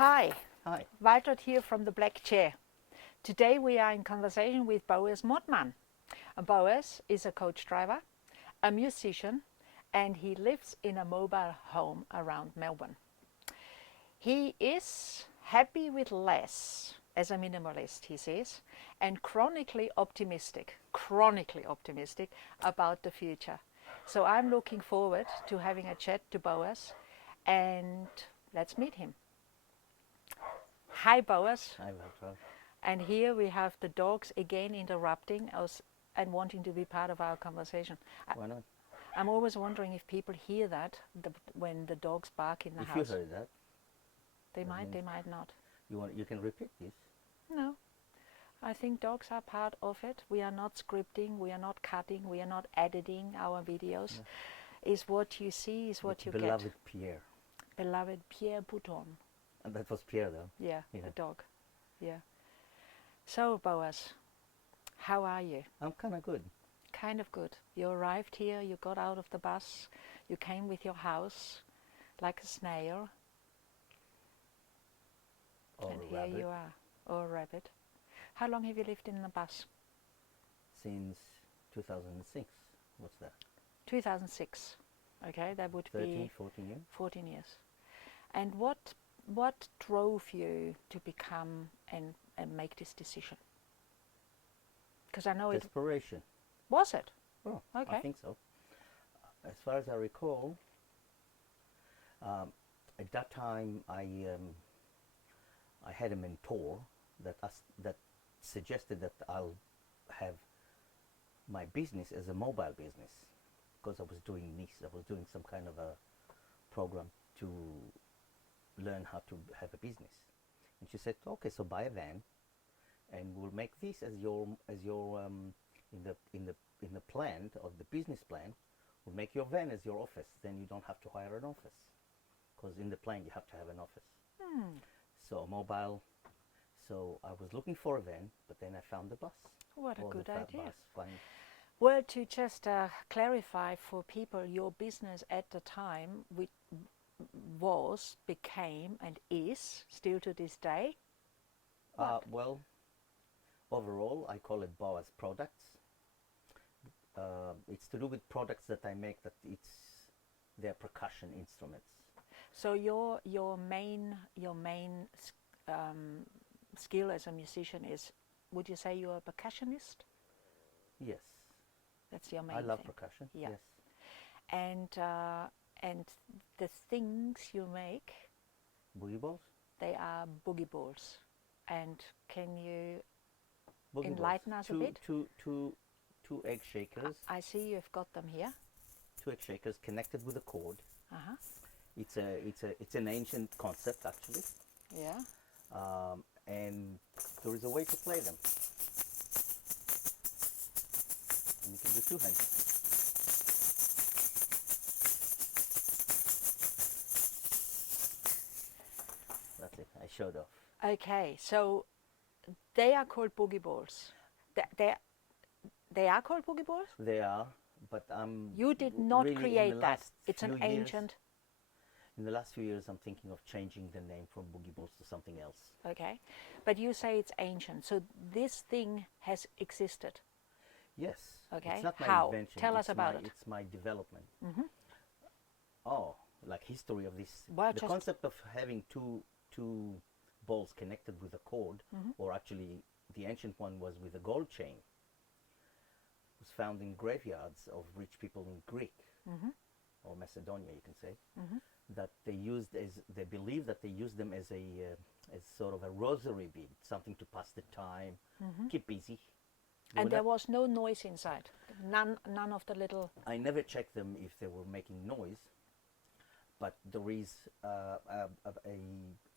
Hi, Hi. Walter here from the Black Chair. Today we are in conversation with Boaz Modman. Boaz is a coach driver, a musician, and he lives in a mobile home around Melbourne. He is happy with less, as a minimalist, he says, and chronically optimistic about the future. So I'm looking forward to having a chat to Boaz, and let's meet him. Hi, Boaz. Hi, Walter. And here we have the dogs again interrupting us and wanting to be part of our conversation. Why not? I'm always wondering if people hear that when the dogs bark in the If house. you heard that, They might not. you can repeat this. No. I think dogs are part of it. We are not scripting, we are not cutting, we are not editing our videos. No. Is what you see, is what you Beloved get. Pierre. Beloved Pierre Bouton. And that was Pierre, though. Yeah, Yeah. the dog. Yeah. So, Boaz, how are you? I'm kind of good. Kind of good. You arrived here, you got out of the bus, you came with your house like a snail, Or and a here rabbit. you are, or a rabbit. How long have you lived in the bus? Since 2006. What's that? 2006. Okay, that would 13, be 14 years? 14 years. And what drove you to become and make this decision? Because I know Desperation. Was it? Oh, Okay. I think so. As far as I recall, at that time I had a mentor that suggested that I'll have my business as a mobile business, because I was doing this. I was doing some kind of a program to learn how to have a business. And she said, okay, so buy a van, and we'll make this as your in the plan of the business plan. We'll make your van as your office. Then you don't have to hire an office, because in the plan you have to have an office. So mobile. So I was looking for a van, but then I found the bus. What a Or good the fat idea. bus, fine. Well, to just clarify for people, your business at the time, which became, and is still to this day. What? Well, overall, I call it Boaz Products. It's to do with products that I make. They're percussion instruments. So your main skill as a musician is, would you say you're a percussionist? Yes. That's your main I love thing. percussion. Yeah. Yes. And the things you make, Boogie balls. they are boogie balls. And can you Boogie enlighten balls. us a bit? Two egg shakers. I see you've got them here. Two egg shakers connected with a cord. Uh-huh. It's an ancient concept, actually. Yeah. And there is a way to play them. And you can do two hands. That's it. I showed off. Okay, so they are called boogie balls. They are called boogie balls? They are, but You did not really create that. last It's an few years- ancient. In the last few years, I'm thinking of changing the name from boogie balls to something else. Okay, but you say it's ancient. So this thing has existed. Yes. Okay, It's not my how? invention. Tell us it's about my, it. It's my development. Mm-hmm. Oh, like history of this. Well, the just- concept of having two balls connected with a cord, or actually the ancient one was with a gold chain, was found in graveyards of rich people in Greek or Macedonia, you can say, that they believe that they used them as as sort of a rosary bead, something to pass the time, keep busy. They And were there not- was no noise inside. None of the little. I never checked them if they were making noise, but there is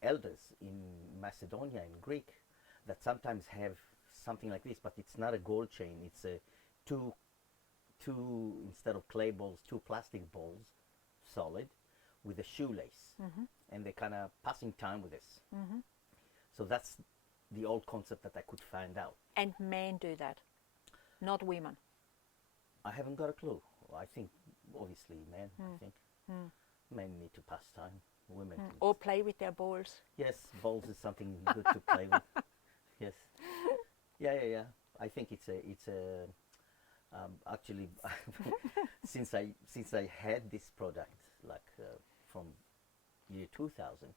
elders in Macedonia and Greek that sometimes have something like this, but it's not a gold chain. It's a two instead of clay balls, two plastic balls, solid, with a shoelace, and they're kind of passing time with this. So that's the old concept that I could find out. And men do that, not women. I haven't got a clue. I think obviously men. I think men need to pass time. women. to- Or play with their balls. Yes, balls is something good to play with. Yes. Yeah. I think it's a actually since I had this product like from year 2000,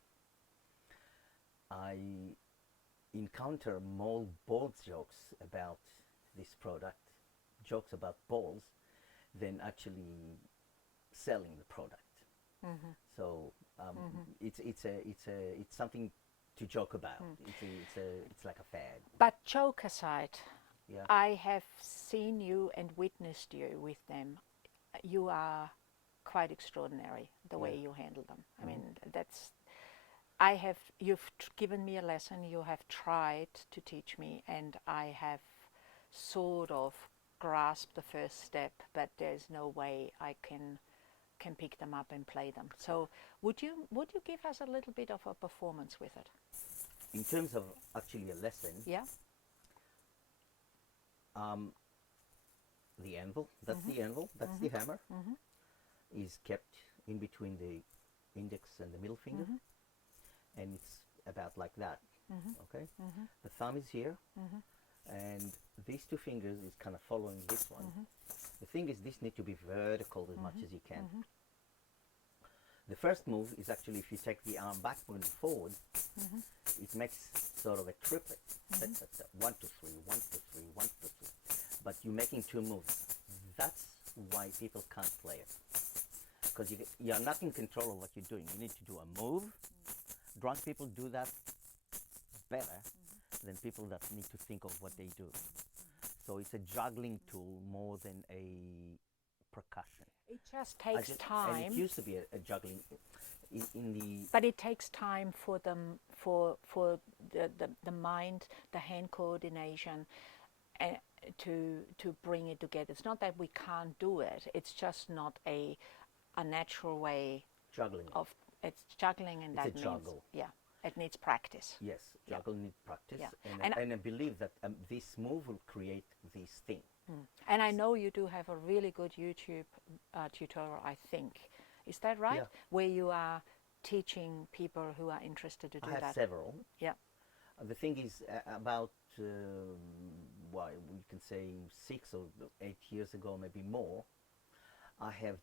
I encounter more balls jokes about this product, jokes about balls, than actually selling the product. So it's something to joke about. It's like a fad. But joke aside, Yeah. I have seen you and witnessed you with them. You are quite extraordinary the way Yeah. you handle them. I Mhm. mean, you've given me a lesson, you have tried to teach me, and I have sort of grasped the first step, but there's no way I can pick them up and play them. So would you give us a little bit of a performance with it? In terms of actually a lesson, Yeah. the anvil, that's the anvil, that's the hammer, is kept in between the index and the middle finger, and it's about like that. Okay, the thumb is here, and these two fingers is kind of following this one. The thing is, this need to be vertical as much as you can. The first move is actually, if you take the arm backward and forward, it makes sort of a triplet. That's 1, 2, 3, 1, 2, 3, 1, 2, 3. But you're making two moves. That's why people can't play it, because you're not in control of what you're doing. You need to do a move. Drunk people do that better than people that need to think of what they do. So it's a juggling tool more than a percussion. It just takes And time. it used to be a juggling in the But it takes time for them, for the mind, the hand coordination, to bring it together. It's not that we can't do it. It's just not a natural way juggling. of it's juggling, and It's that a means juggle. yeah, it needs practice. Yes, Yeah. juggle need practice, Yeah. and And I believe that this move will create this thing. And I know you do have a really good YouTube tutorial, I think. Is that right? Yeah. Where you are teaching people who are interested to do I have that. several. Yeah. The thing is, about well, we can say 6 or 8 years ago, maybe more, I have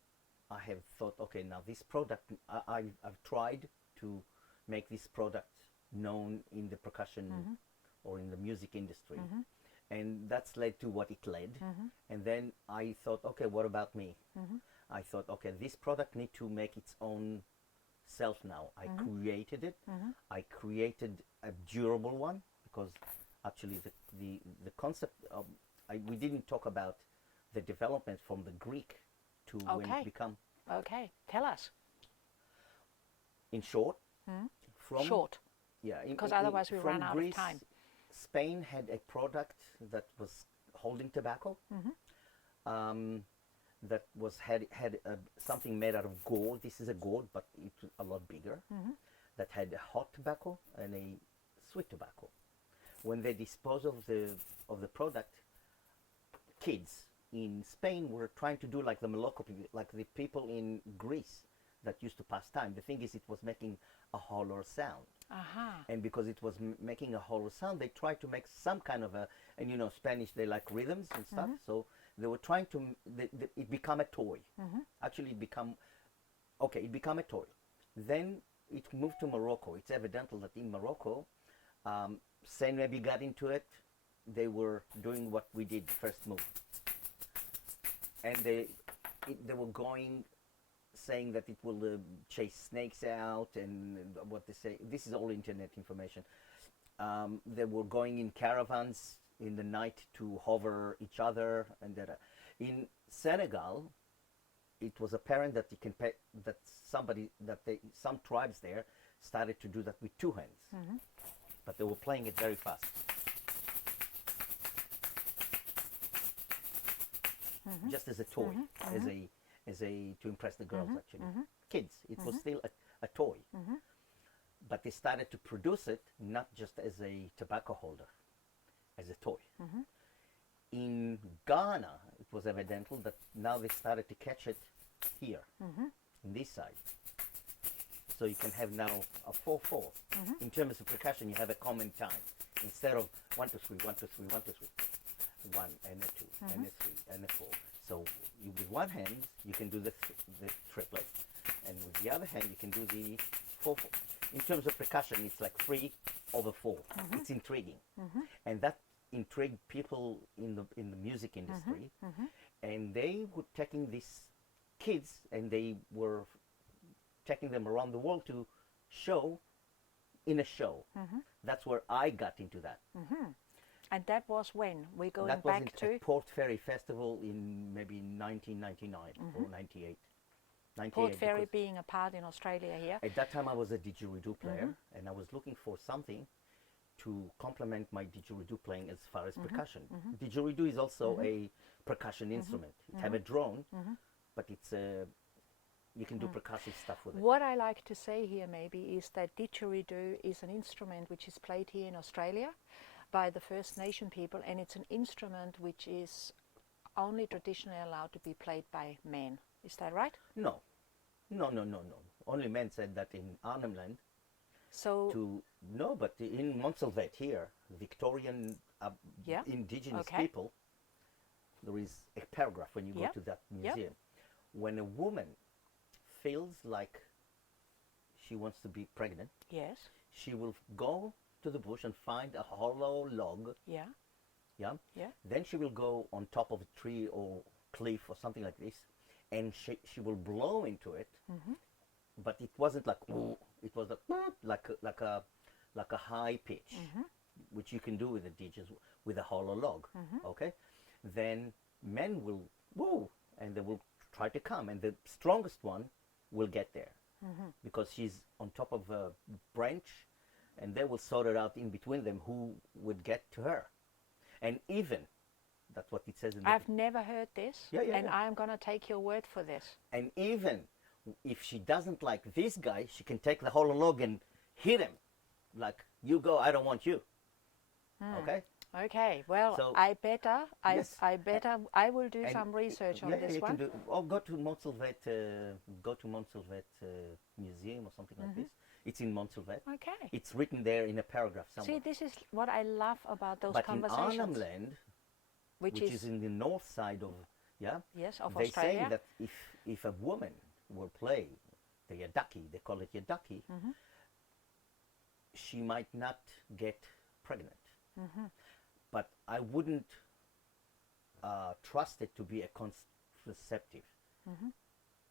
thought, okay, now this product, I've tried to make this product known in the percussion or in the music industry, and that's led to what it led. And then I thought, okay, what about me? I thought, okay, this product need to make its own self now. I created it. I created a durable one, because actually the concept of we didn't talk about the development from the Greek to when Okay. it become, Okay. Tell us. in short, from Short. yeah, Because otherwise we from run out of Greece, time. Spain had a product that was holding tobacco. That had something made out of gourd. This is a gourd, but it's a lot bigger. That had a hot tobacco and a sweet tobacco. When they dispose of the product, kids in Spain were trying to do like the Morocco, like the people in Greece that used to pass time. The thing is, it was making a hollow sound. Aha. And because it was making a hollow sound, they tried to make some kind of a, and you know, Spanish, they like rhythms and stuff. So they were trying to, it become a toy. Actually, it become a toy. Then it moved to Morocco. It's evident that in Morocco, Spain maybe got into it. They were doing what we did, first move. And they were going, saying that it will chase snakes out, and what they say. This is all internet information. They were going in caravans in the night to hover each other, and that. In Senegal, it was apparent that some tribes there started to do that with two hands, but they were playing it very fast. Just as a toy, as a to impress the girls, actually, kids. It was still a toy, but they started to produce it not just as a tobacco holder, as a toy. In Ghana, it was evident that now they started to catch it here, on this side. So you can have now a 4/4. In terms of percussion, you have a common time. Instead of 1 2 3 1 2 3 1 2 3, 1 and a 2 and a 3 and a 4. So with one hand you can do the triplet, and with the other hand you can do the 4/4. In terms of percussion, it's like 3/4. It's intriguing, and that intrigued people in the music industry, and they were taking these kids and they were taking them around the world to show in a show. That's where I got into that. And that was when? We're going That was back to? at Port Fairy Festival in maybe 1999 or 98. Port Fairy because being a part in Australia here. at that time I was a didgeridoo player, and I was looking for something to complement my didgeridoo playing as far as percussion. Didgeridoo is also a percussion instrument. It have a drone, but it's a you can do percussive stuff with it. What I like to say here maybe is that didgeridoo is an instrument which is played here in Australia by the First Nation people, and it's an instrument which is only traditionally allowed to be played by men. Is that right? No. Only men said that in Arnhem Land. So No, but in Montsalvet here, Victorian indigenous people, there is a paragraph when you go to that museum. When a woman feels like she wants to be pregnant, yes, she will go to the bush and find a hollow log. yeah. Then she will go on top of a tree or cliff or something like this, and she will blow into it. But it wasn't like ooh, it was like a high pitch, which you can do with the didges with a hollow log. Okay, then men will woo, and they will try to come, and the strongest one will get there because she's on top of a branch, and they will sort it out in between them who would get to her. And even that's what it says in the I've never heard this, and I'm going to take your word for this. And even if she doesn't like this guy, she can take the hollow log and hit him, like, you go, I don't want you. Okay. Okay, well, So, I will do And some research on this you one. can do, or go to Montsalvet Museum or something like this. It's in Montsalvet. Okay. It's written there in a paragraph somewhere. See, this is what I love about those But in conversations. Arnhem Land, which is in the north side of of they Australia. say that if a woman will play the yadaki, they call it yadaki, she might not get pregnant. But I wouldn't trust it to be a contraceptive.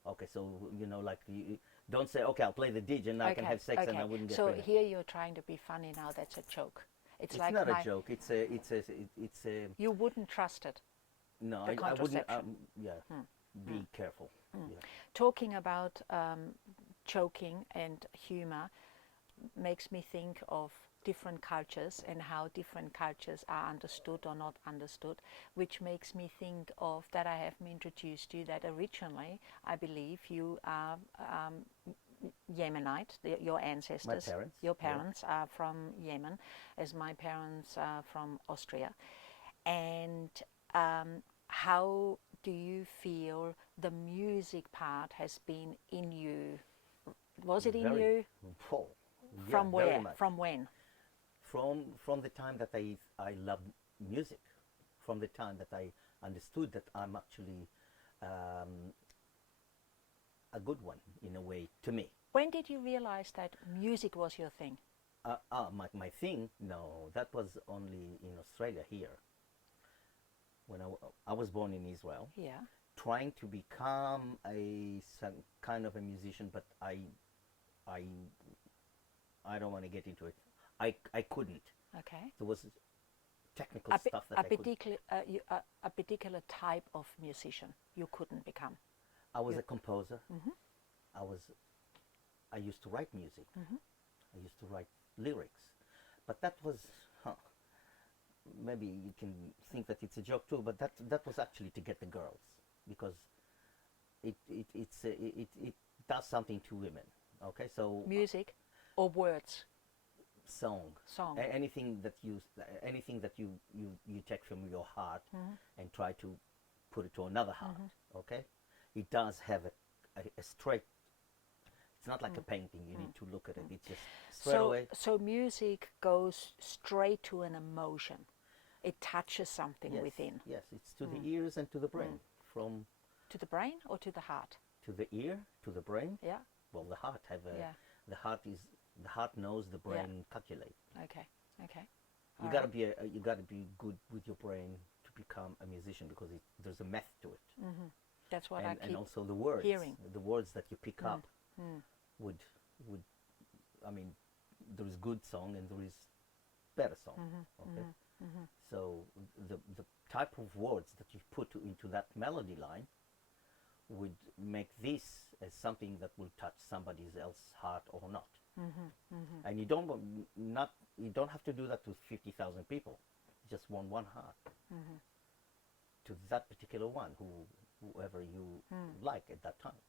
Okay, so like you don't say, okay, I'll play the didge and I can have sex and I wouldn't get so pregnant. here you're trying to be funny now. That's a joke. It's like not a joke. It's a. You wouldn't trust it. No, the I wouldn't. contraception. Be careful. Yeah. Talking about joking and humor makes me think of different cultures and how different cultures are understood or not understood, which makes me think of that I have introduced you that originally I believe you are Yemenite, your ancestors, your parents are from Yemen, as my parents are from Austria. And how do you feel the music part has been in you? Was it in you? Oh, From very where? much. From when? From the time that I loved music, from the time that I understood that I'm actually a good one in a way to me. When did you realize that music was your thing? My thing? No, that was only in Australia here. When I was born in Israel, trying to become some kind of a musician, but I don't want to get into it. I couldn't. Okay. There was technical stuff that I couldn't. A particular type of musician you couldn't become. I was a composer. I used to write music. I used to write lyrics, but that was maybe you can think that it's a joke too, but that was actually to get the girls, because it does something to women. Okay, so music or words. Song. Anything that you take from your heart and try to put it to another heart. Okay, it does have a straight. It's not like a painting. You need to look at it. It's just straight away. So music goes straight to an emotion. It touches something Yes, within. yes. It's to the ears and to the brain. From To the brain or to the heart? to the ear, to the brain. Yeah. Well, the heart have a. Yeah. The heart knows, the brain calculate. Okay. Okay. You All gotta right. be you gotta be good with your brain to become a musician, because there's a method to it. That's what I And keep also hearing. the words that you pick up would I mean, there is good song and there is better song. Okay, so the type of words that you put into that melody line would make this as something that will touch somebody else's heart or not. And you don't have to do that to 50,000 people. Just one heart to that particular one, whoever you like at that time.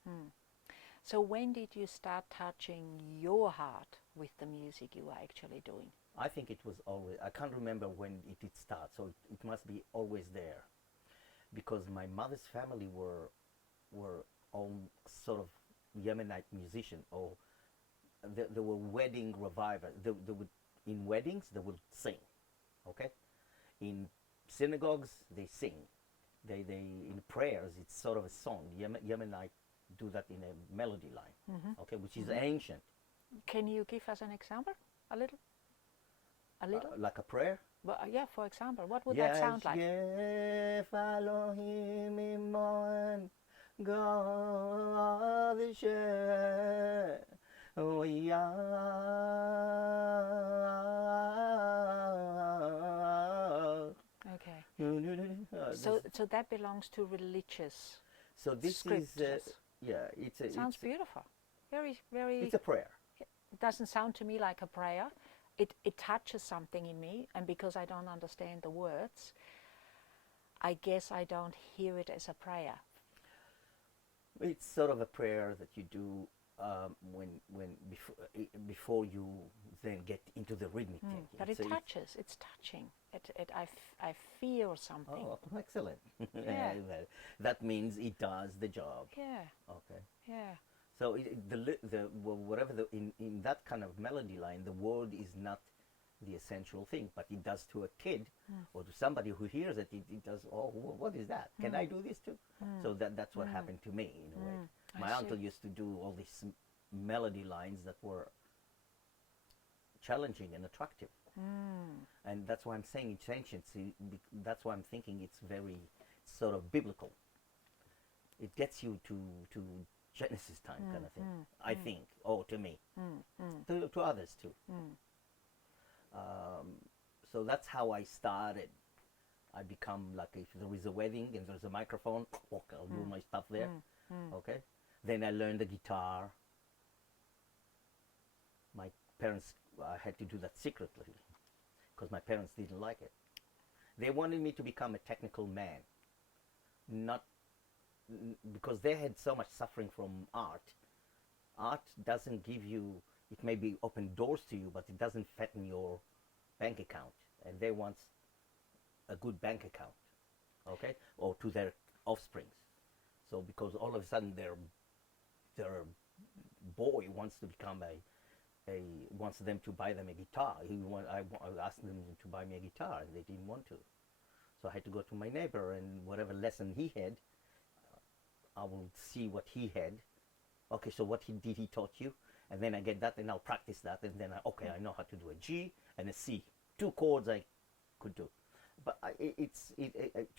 So when did you start touching your heart with the music you were actually doing? I think it was always. I can't remember when it did start, so it must be always there, because my mother's family were all sort of Yemenite musician, or they were wedding revivers. They would, in weddings they would sing, okay. In synagogues they sing. They in prayers it's sort of a song. Yemenite do that in a melody line, okay, which is ancient. Can you give us an example? A little? A little? Like a prayer. Well, yeah, for example, what would that sound like? Yes, Elohim imon, God Ishe, Okay. So that belongs to religious So this scriptures. is yeah. Sounds beautiful. Very, very. It's a prayer. It doesn't sound to me like a prayer. It touches something in me, and because I don't understand the words, I guess I don't hear it as a prayer. It's sort of a prayer that you do before you then get into the rhythmic thing. But it touches. It's touching. I feel something. Oh, excellent! Yeah. That means it does the job. Yeah. Okay. Yeah. So whatever in that kind of melody line, the word is not the essential thing, but it does to a kid or to somebody who hears it. It does. Oh, what is that? Can I do this too? So that's what happened to me in a way. My uncle used to do all these melody lines that were challenging and attractive, and that's why I'm saying it's ancient. That's why I'm thinking it's very sort of biblical. It gets you to Genesis time kind of thing, I think. Oh, to me, to others too. So that's how I started. I become like, if there is a wedding and there's a microphone, okay, I'll do my stuff there. Okay. Then I learned the guitar. My parents, I had to do that secretly because my parents didn't like it. They wanted me to become a technical man, not because they had so much suffering from art. Art doesn't give you, it may be open doors to you, but it doesn't fatten your bank account. And they want a good bank account, okay, or to their offsprings. So because all of a sudden their boy wants to become wants them to buy them a guitar. I asked them to buy me a guitar, and they didn't want to. So I had to go to my neighbor, and whatever lesson he had, I will see what he had. Okay, so what he taught you, and then I get that, and I'll practice that, and then I know how to do a G and a C. 2 chords I could do. But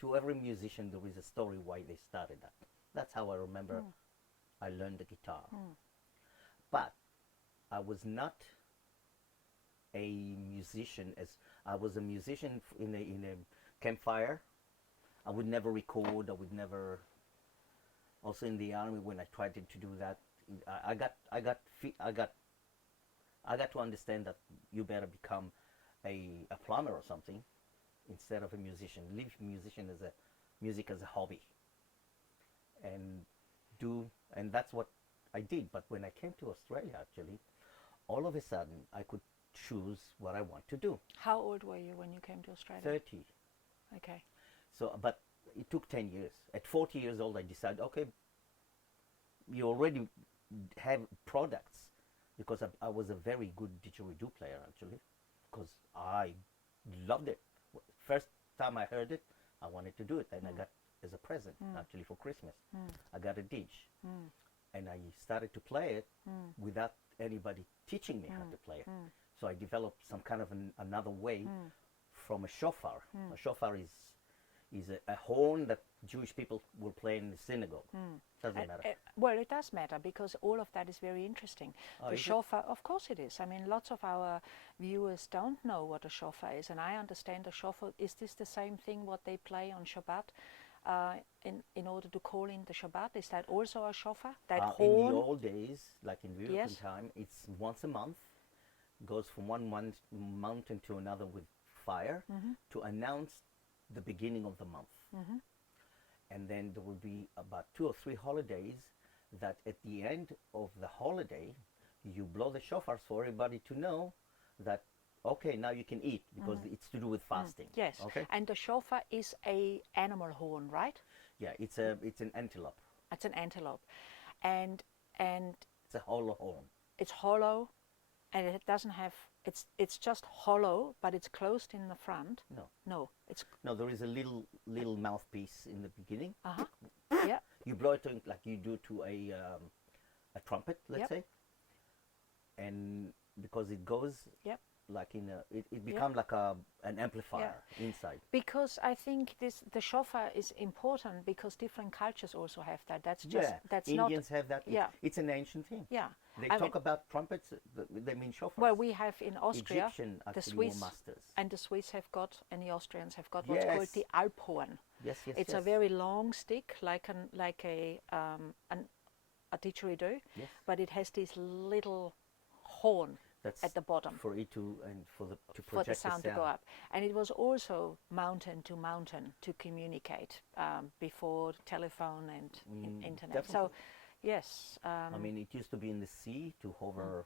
to every musician there is a story why they started that. That's how I remember I learned the guitar. But I was not a musician I was a musician in a campfire. I would never record. I would never. Also in the army, when I tried to do that, I got to understand that you better become a plumber or something instead of a musician. Leave music as a hobby, and that's what I did. But when I came to Australia, actually, all of a sudden I could choose what I want to do. How old were you when you came to Australia? 30. Okay. So, but it took 10 years. At 40 years old, I decided, okay, you're already have products, because I was a very good didgeridoo player actually, because I loved it. First time I heard it, I wanted to do it, and I got as a present actually for Christmas. I got a didge, and I started to play it without anybody teaching me how to play it. So I developed some kind of another way from a shofar. A shofar is a horn that Jewish people will play in the synagogue. Doesn't matter. Well, it does matter, because all of that is very interesting. Oh, The is it? shofar, of course it is. I mean, lots of our viewers don't know what a shofar is, and I understand a shofar, is this the same thing what they play on Shabbat in order to call in the Shabbat? Is that also a shofar? That In horn? the old days, like in European Yes. time, it's once a month, goes from one mountain to another with fire to announce the beginning of the month. And then there will be about 2 or 3 holidays that at the end of the holiday, you blow the shofar for everybody to know that, okay, now you can eat, because it's to do with fasting. Yes. Okay. And the shofar is a animal horn, right? Yeah, it's an antelope. It's an antelope, and It's a hollow horn. it's hollow, and it doesn't have. It's just hollow, but it's closed in the front. No, No, it's there is a little mouthpiece in the beginning. yeah. You blow it like you do to a trumpet, let's Yep. say, and because it goes Yep. like in it becomes like an amplifier inside. Because I think the shofar is important, because different cultures also have that. That's just that's Indians not. have that. Yeah. It's an ancient thing. Yeah. They I talk mean, about trumpets. They mean shofars. well, we have in Austria Egyptian the actually Swiss, were masters. and the Swiss have got, and the Austrians have got what's called Yes. the Alphorn. Yes, yes, It's yes. a very long stick, like a didgeridoo, Yes. but it has this little horn That's at the bottom for it to and for the to for the project sound to go up. And it was also mountain to mountain to communicate before telephone and internet. So, definitely. yes. I mean, it used to be in the sea to hover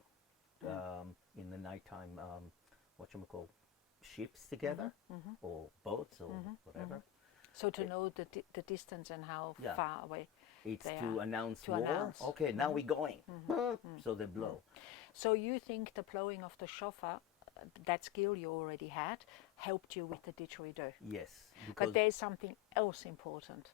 in the nighttime. What you call ships together, or boats, or whatever. So to know the distance and how Yeah. far away. It's they to are. announce To war. announce. Okay, now we're going. So they blow. So you think the blowing of the shofar, that skill you already had, helped you with the didgeridoo? Yes, because But there's something else important.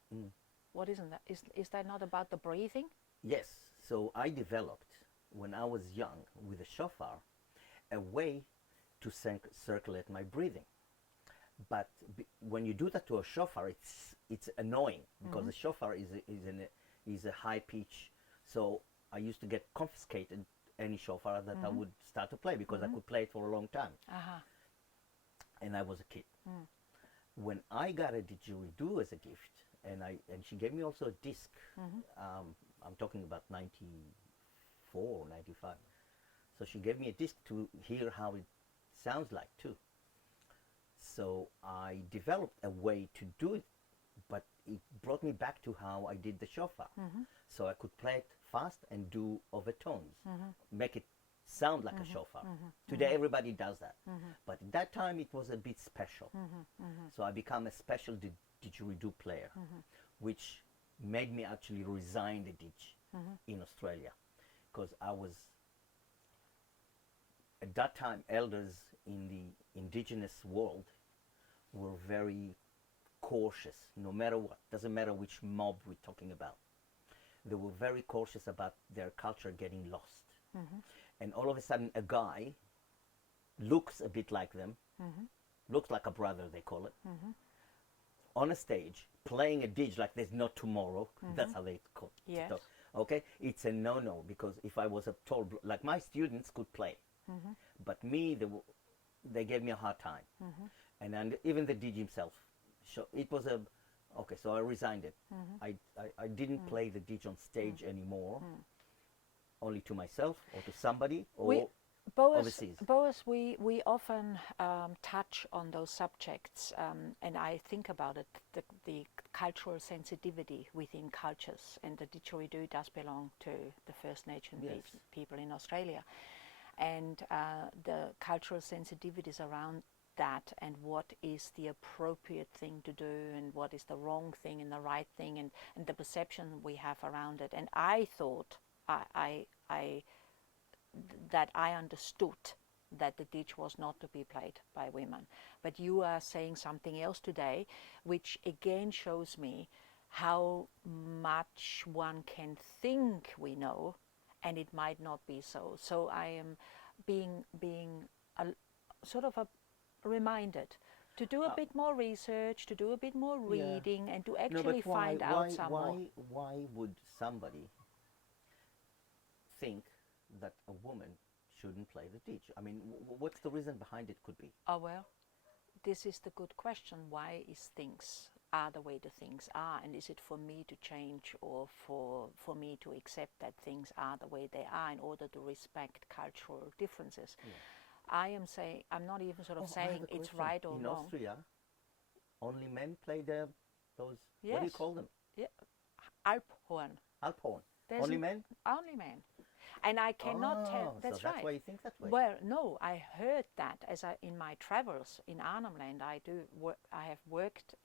What isn't that? Is that not about the breathing? yes. So I developed when I was young with a shofar a way to circulate my breathing. But when you do that to a shofar, it's annoying, because the shofar is a high pitch. So I used to get confiscated any shofar that I would start to play, because I could play it for a long time. And I was a kid. When I got a didgeridoo as a gift, and she gave me also a disc. I'm talking about 94, 95. So she gave me a disc to hear how it sounds like too. So I developed a way to do it, but it brought me back to how I did the shofar. So I could play it fast and do overtones, make it sound like a shofar. Today everybody does that, but at that time it was a bit special. So I became a special didgeridoo player, which made me actually resign the didge in Australia, because I was at that time elders in the indigenous world were very cautious, no matter what. Doesn't matter which mob we're talking about. They were very cautious about their culture getting lost. And all of a sudden, a guy looks a bit like them, looks like a brother, they call it, on a stage, playing a didge like there's no tomorrow. That's how they call it. Yes. So, okay? It's a no-no, because if I was a tall, like my students could play, but me, they gave me a hard time. And even the didge himself. So it was okay, so I resigned it. I didn't play the didge on stage anymore, only to myself or to somebody or overseas. Boaz, we often touch on those subjects, and I think about it, the cultural sensitivity within cultures, and the didgeridoo does belong to the First Nation people in Australia. And the cultural sensitivities around that, and what is the appropriate thing to do, and what is the wrong thing and the right thing, and the perception we have around it. And I thought I that I understood that the ditch was not to be played by women. But you are saying something else today, which again shows me how much one can think we know, and it might not be so. So I am being a, sort of a reminded to do a bit more research, to do a bit more Yeah. reading, and to No, actually but why, find out some more. why would somebody think that a woman shouldn't play the ditch? I mean, what's the reason behind it could be? Oh well, this is the good question. Why is things are the way the things are, and is it for me to change, or for me to accept that things are the way they are in order to respect cultural differences? Yeah. I am saying, I'm not even sort of I have saying a it's question. right or In wrong. Austria, only men play those. What do you Yes, call them? yeah, Alphorn. Alphorn. There's Only men? only men, and I cannot tell. Oh, so That's that's right. why you think that way. Well, no, I heard that as in my travels in Arnhem Land. I have worked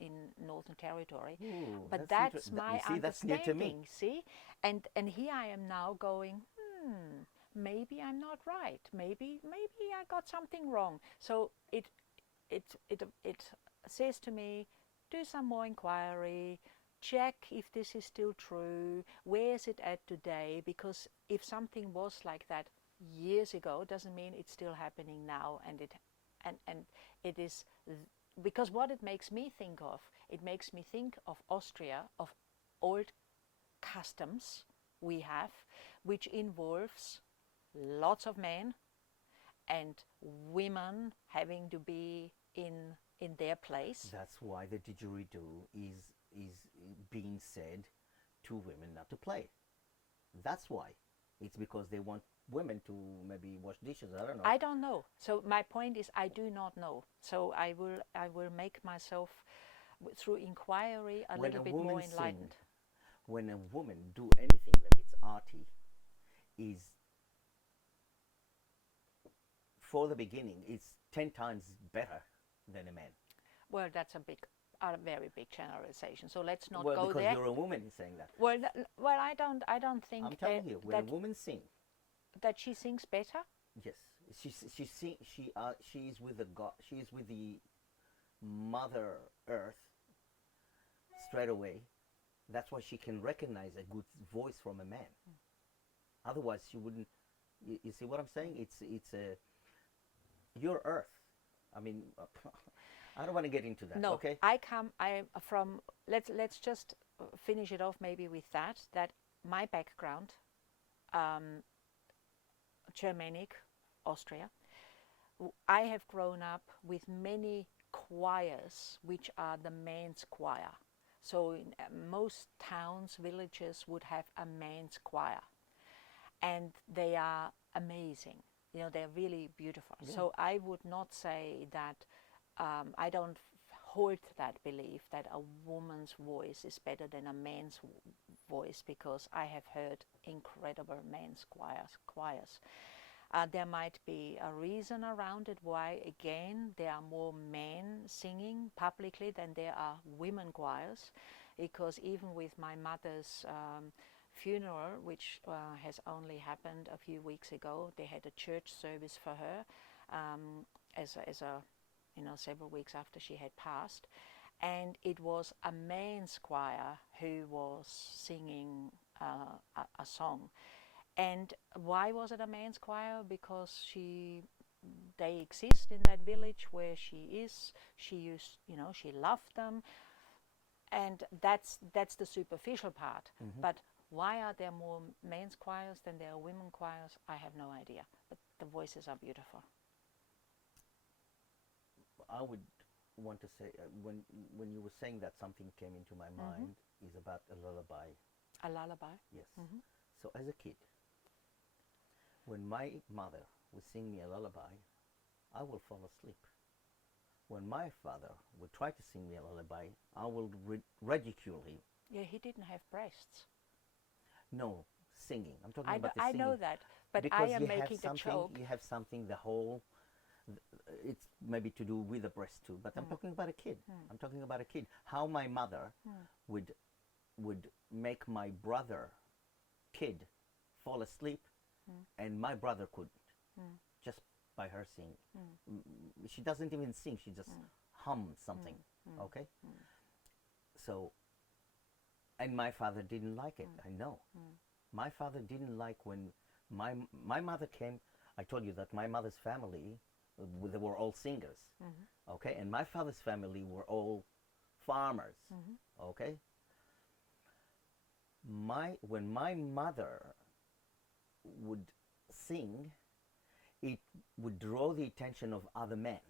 in Northern Territory, Ooh, but that's that's you my see, that's new to me. understanding. See, and here I am now going. Maybe I'm not right. Maybe I got something wrong. So it says to me, do some more inquiry, check if this is still true, where is it at today, because if something was like that years ago doesn't mean it's still happening now, and it is because what it makes me think of, it makes me think of Austria, of old customs we have, which involves lots of men and women having to be in their place. That's why the didgeridoo is being said to women not to play. That's why. It's because they want women to maybe wash dishes. I don't know. I don't know. So my point is, I do not know. So I will make myself through inquiry a When little a bit woman more sing, enlightened. when a woman do anything that it's arty, is for the beginning, it's 10 times better than a man. Well, that's a very big generalization. So let's not Well, go because there. you're a woman saying that. Well, I don't think I'm telling you, when a woman sing, that she sings better. yes, she is with the God, she is with the Mother Earth straight away. That's why she can recognize a good voice from a man. Otherwise, she wouldn't. You see what I'm saying? It's a your Earth. I mean, I don't want to get into that. No, Okay. I from let's just finish it off maybe with that my background, Germanic, Austria. I have grown up with many choirs, which are the men's choir. So in most towns, villages would have a men's choir, and they are amazing. They're really beautiful. Yeah. So I would not say that I don't hold that belief that a woman's voice is better than a man's voice, because I have heard incredible men's choirs. There might be a reason around it why, again, there are more men singing publicly than there are women choirs, because even with my mother's funeral, which has only happened a few weeks ago, they had a church service for her as a several weeks after she had passed, and it was a man's choir who was singing a song. And why was it a man's choir? Because they exist in that village where she is. She loved them, and that's the superficial part. Mm-hmm. But why are there more men's choirs than there are women choirs? I have no idea. But the voices are beautiful. I would want to say when you were saying that, something came into my mind is about a lullaby. A lullaby. Yes. So as a kid, when my mother would sing me a lullaby, I will fall asleep. When my father would try to sing me a lullaby, I will ridicule him. Yeah, he didn't have breasts. No, singing. I'm talking about the I singing. know that, but Because I am you have making a something, joke. you have something, the whole, it's maybe to do with the breast too, but I'm talking about a kid. I'm talking about a kid. How my mother would make my brother kid fall asleep, and my brother couldn't, just by her singing. She doesn't even sing; she just hums something. Okay, so, and my father didn't like it. I know. My father didn't like when my mother came. I told you that my mother's family, they were all singers. Okay, and my father's family were all farmers. Okay. When my mother would sing, it would draw the attention of other men,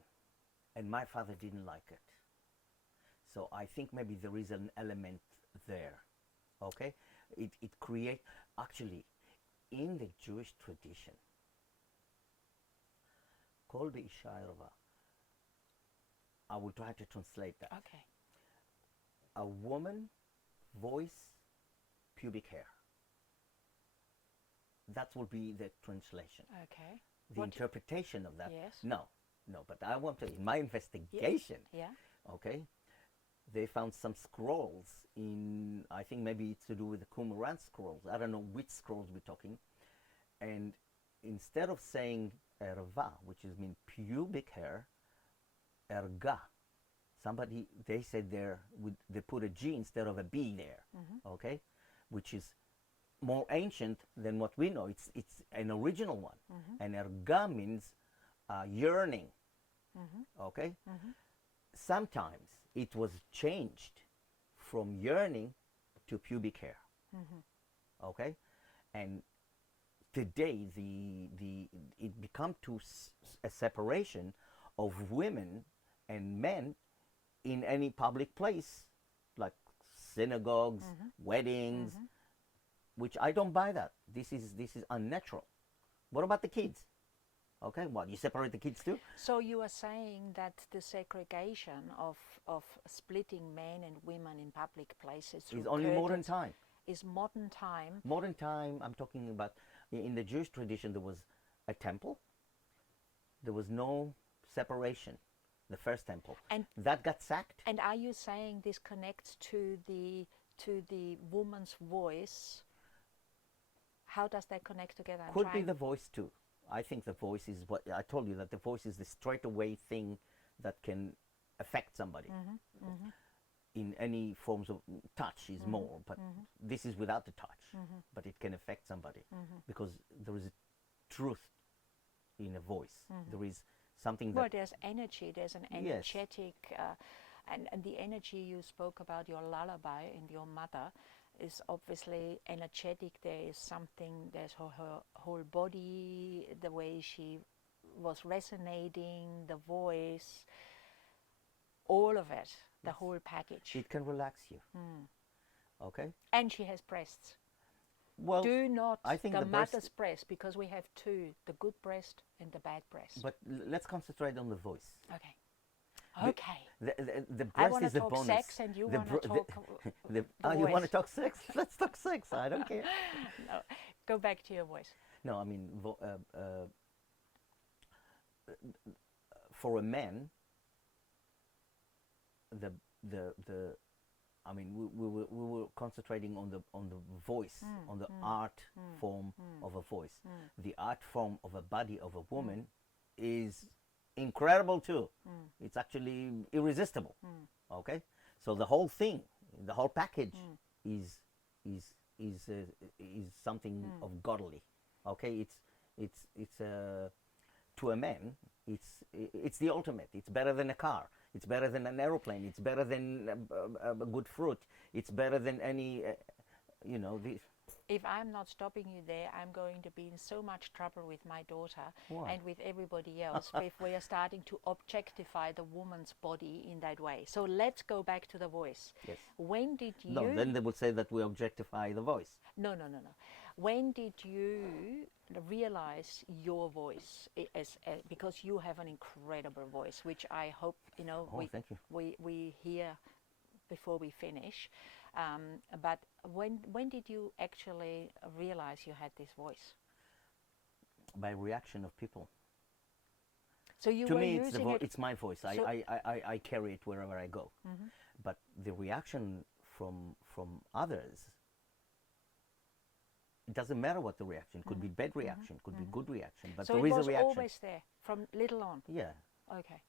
and my father didn't like it. So I think maybe there is an element there. Okay, it create actually in the Jewish tradition. Kol be'isha erva. I will try to translate that. Okay. A woman, voice, pubic hair. That will be the translation. Okay. The interpretation of that. Yes. No, but I want to, in my investigation, Yeah. okay, they found some scrolls in, I think maybe it's to do with the Qumran scrolls. I don't know which scrolls we're talking. And instead of saying erva, which is mean pubic hair, erga. Somebody, they said they put a G instead of a B there, okay, which is more ancient than what we know. It's an original one, and erga means yearning, okay. Sometimes it was changed from yearning to pubic hair, okay, and today it become to a separation of women and men in any public place, like synagogues, weddings, which I don't buy that. This is unnatural. What about the kids? Okay, well, you separate the kids too? So you are saying that the segregation of splitting men and women in public places Is only modern time. Is modern time. Modern time, I'm talking about, in the Jewish tradition, there was a temple. There was no separation. The first temple, and that got sacked. And are you saying this connects to the woman's voice? How does that connect together? Could be the voice too. I think the voice is what I told you, that the voice is the straightaway thing that can affect somebody. In any forms of touch is more, but this is without the touch. But it can affect somebody because there is a truth in a voice. There is something that... Well, there's energy, there's an energetic, and the energy you spoke about, your lullaby and your mother, is obviously energetic. There is something, there's her whole body, the way she was resonating, the voice, all of it, the whole package. It can relax you. Okay? And she has breasts. Well, do not I think the mother's breast, because we have two, the good breast and the bad breast. But let's concentrate on the voice. Okay. Okay. The I breast want to is a talk bonus. sex and you want to talk you want to talk sex? Let's talk sex. I don't care. No, go back to your voice. No, I mean, for a man, I mean, we were concentrating on the voice, on the art form of a voice. The art form of a body of a woman is incredible too. It's actually irresistible. Okay, so the whole thing, the whole package, is something of godly. Okay, it's to a man, it's the ultimate. It's better than a car. It's better than an aeroplane. It's better than a good fruit. It's better than any, If I'm not stopping you there, I'm going to be in so much trouble with my daughter. Why? And with everybody else if we are starting to objectify the woman's body in that way. So let's go back to the voice. Yes. When did you... No, then they would say that we objectify the voice. No. When did you realize your voice? Because you have an incredible voice, which I hope, Thank you. we hear before we finish. But when did you actually realize you had this voice? By reaction of people. So you to were me, using it's my voice. So I carry it wherever I go. But the reaction from others it doesn't matter what the reaction. Could be bad reaction, could be good reaction, but So there it is a was reaction. always there from little on. Yeah, Okay.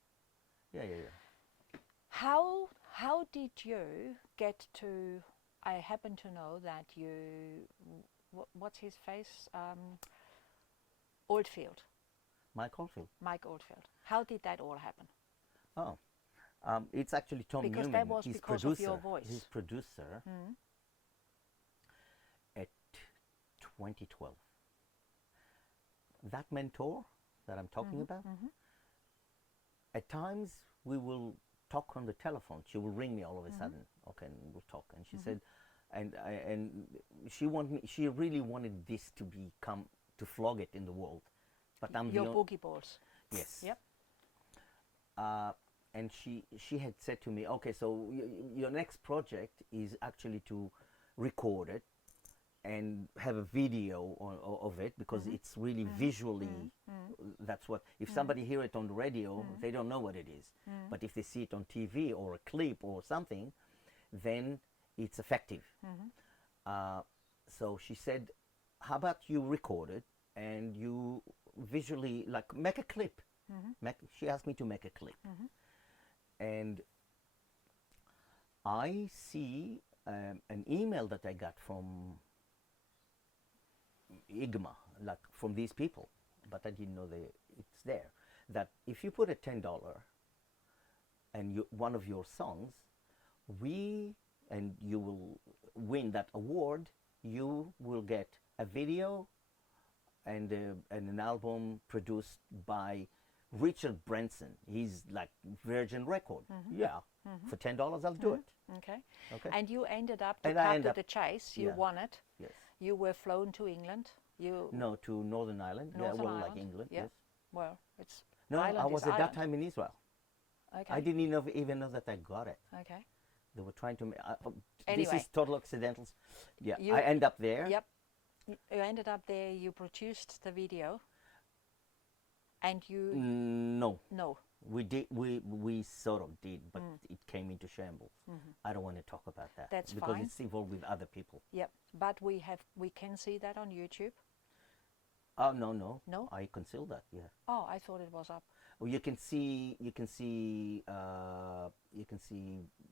yeah. How did you get to? I happen to know that you. What's his face? Oldfield. Mike Oldfield. Mike Oldfield. How did that all happen? Oh, it's actually Tom Because Newman. that was His because producer. of your voice. His producer at 2012. That mentor that I'm talking about. At times we will talk on the telephone. She will ring me all of a sudden. Okay, and we'll talk. And she said, and she really wanted this to become, to flog it in the world. But I'm Your boogie balls. Yes. Yep. And she had said to me, okay, so your next project is actually to record it and have a video of it, because it's really visually, that's what, if somebody hear it on the radio, they don't know what it is. But if they see it on TV or a clip or something, then it's effective. So she said, how about you record it and you visually, like, make a clip. She asked me to make a clip. And I see an email that I got from IGMA, like from these people, but I didn't know it's there, that if you put a $10 and one of your songs, and you will win that award, you will get a video and an album produced by Richard Branson. He's like Virgin Record. Yeah, for $10 I'll do it. Okay. Okay. And you ended up to And I cut end to up- the chase. You yeah. won it. Yes. You were flown to England. You No, to Northern Ireland. Northern yeah, well, Ireland. like England. Yeah. Yes. Well, it's No, Ireland I is was at that Ireland. time in Israel. Okay. I didn't even know that I got it. Okay. They were trying to. This Anyway. is total accidentals. Yeah, You- I end up there. Yep. You ended up there. You produced the video. And you No, no. we did. We sort of did, but it came into shambles. I don't want to talk about that. That's because fine. it's involved with other people. Yep. But we can see that on YouTube. Oh no. No? I conceal that. Yeah. Oh, I thought it was up. Well, you can see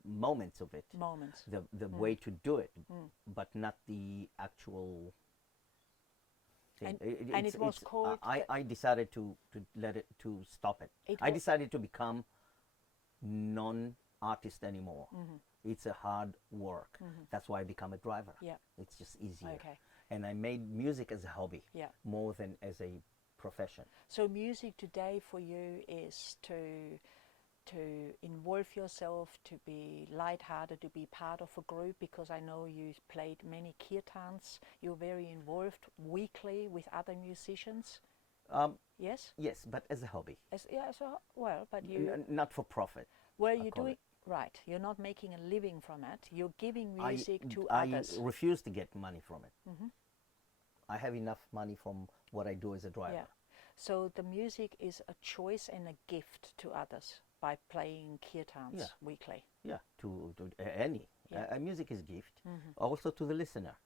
moments of it. Moments. The way to do it, but not the actual thing. And it was called I decided to let it, to stop it. It I wa- decided to become non-artist anymore. It's a hard work. That's why I become a driver. Yeah. It's just easier. Okay. And I made music as a hobby, Yeah. more than as a profession. So music today for you is to involve yourself, to be lighthearted, to be part of a group, because I know you played many kirtans. You're very involved weekly with other musicians. Yes? Yes, but as a hobby, Yeah, so well, but you not for profit. well I you're call doing it. right. You're not making a living from it. You're giving I- music to I others. refuse to get money from it. I have enough money from what I do as a driver. Yeah. So the music is a choice and a gift to others by playing kirtans Yeah. weekly. Yeah, to any. Yeah. Music is a gift. Also to the listener.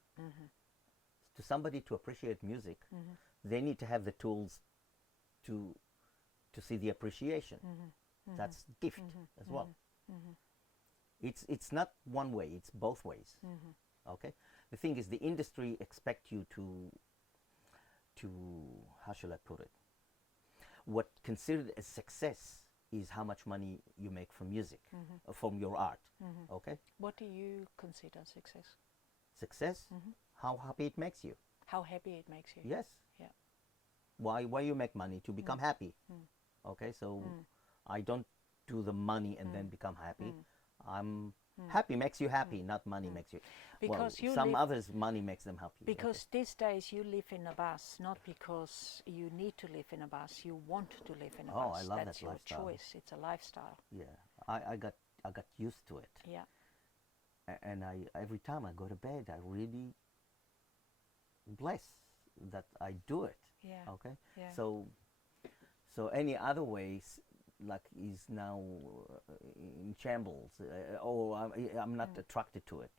To somebody to appreciate music, they need to have the tools to see the appreciation. That's gift as well. It's not one way, it's both ways. Okay? The thing is, the industry expect you to how shall I put it? What considered as success is how much money you make from music, from your art. Okay? What do you consider success? Success, how happy it makes you. How happy it makes you? Yes. Yeah. Why you make money? To become happy. Okay, so I don't do the money and then become happy. I'm happy makes you happy, not money makes you. Because well, you some live- others money makes them happy. Because these days you live in a bus, not because you need to live in a bus. You want to live in a Oh, bus. I love That's that your lifestyle. choice. It's a lifestyle. Yeah, I got used to it. Yeah. And I every time I go to bed, I really bless that I do it. Yeah. Okay. Yeah. So any other ways, like, is now in shambles. Or I'm not attracted to it.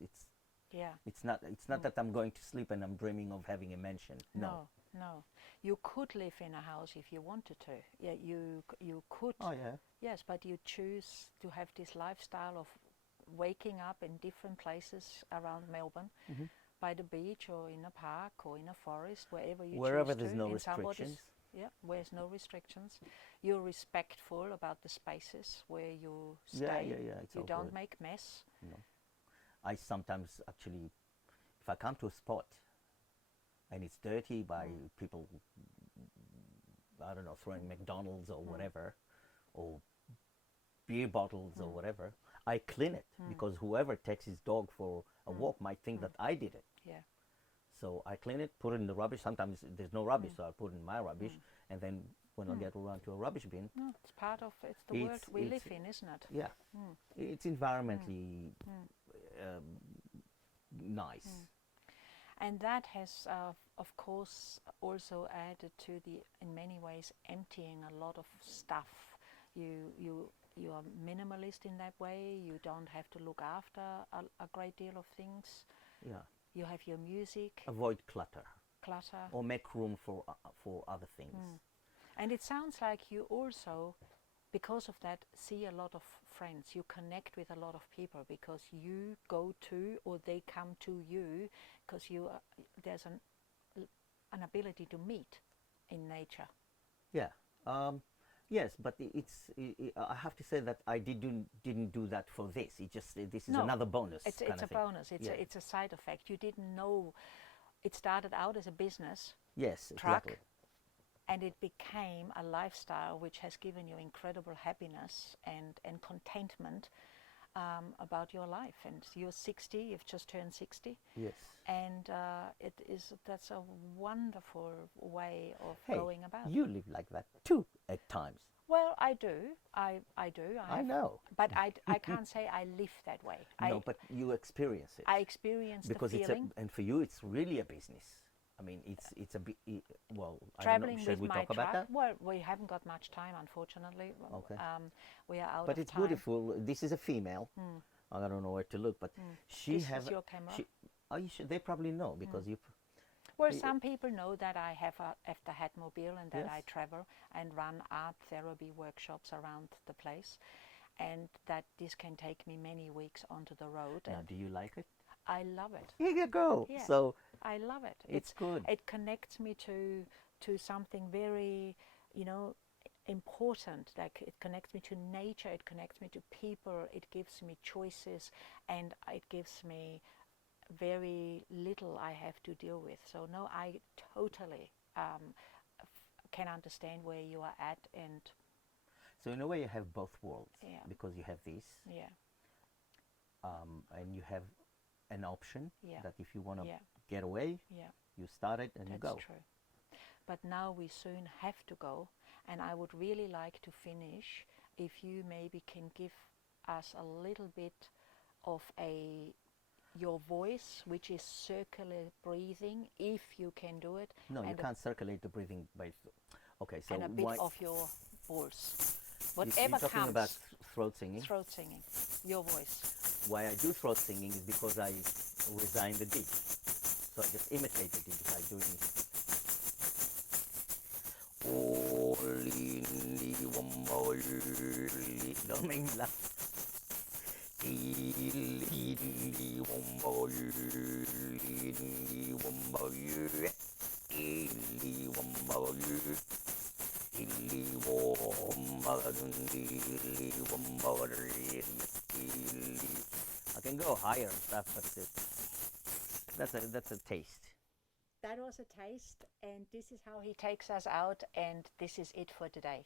It's Yeah. It's not that I'm going to sleep and I'm dreaming of having a mansion. No. No. You could live in a house if you wanted to. Yeah, you could. Oh yeah. Yes, but you choose to have this lifestyle of waking up in different places around Melbourne, by the beach or in a park or in a forest, wherever you Wherever choose to. there's no in somebody's- restrictions. Yeah, where there's no restrictions. You're respectful about the spaces where you Yeah, stay. yeah. It's You all don't good. make mess. No. I sometimes actually, if I come to a spot and it's dirty by people, I don't know, throwing McDonald's or whatever, or beer bottles or whatever, I clean it because whoever takes his dog for a walk might think that I did it. Yeah. So I clean it, put it in the rubbish. Sometimes there's no rubbish, so I put it in my rubbish, and then when I get around to a rubbish bin, No, it's part of it's the world we live in, isn't it? yeah, it's environmentally nice. And that has, of course, also added to the, in many ways, emptying a lot of stuff. You are minimalist in that way. You don't have to look after a great deal of things. Yeah, You have your music, avoid clutter clutter, or make room for other things. and it sounds like you also, because of that, see a lot of friends. You connect with a lot of people because you go to or they come to you because there's an ability to meet in nature. Yeah. Yes, but I have to say that I didn't do that for this. This is No, another bonus. It's kind a of thing. bonus. Yeah. It's a side effect. You didn't know. It started out as a business Yes, truck, exactly. and it became a lifestyle which has given you incredible happiness and contentment about your life. And you're 60. You've just turned 60. Yes. And that's a wonderful way of Hey, going about. you live like that too at times. Well, I do. I do. I know. But I can't say I live that way. No, but you experience it. I experience because the feeling. and for you it's really a business. I mean, it's a bit. Well, Traveling I don't know. Should we with my talk about truck. that? Well, we haven't got much time, unfortunately. Okay. We are out But of it's time. beautiful. This is a female. I don't know where to look, but she This have. is your camera. They probably know because you. Well, some people know that I have the Hatmobile and that Yes. I travel and run art therapy workshops around the place, and that this can take me many weeks onto the road. Now, And do you like it? I love it. Here you go. Yeah. So I love it. it's good. It connects me to something very, important. Like it connects me to nature. It connects me to people. It gives me choices, and it gives me very little I have to deal with. So no, I totally can understand where you are at, and So in a way, you have both worlds Yeah. because you have this, yeah, and you have an option Yeah. that if you want to Yeah. get away, yeah, you start it and you that's go. true. But now we soon have to go, and I would really like to finish if you maybe can give us a little bit of your voice, which is circular breathing, if you can do it. No, you and can't circulate the breathing by. Okay, so and a bit why of your voice. you're Whatever talking counts. about throat singing? Throat singing, your voice. Why I do throat singing is because I resigned the beat, so I just imitated it by doing. Don't make me laugh. I can go higher and stuff, but that's a taste. That was a taste, and this is how he takes us out, and this is it for today.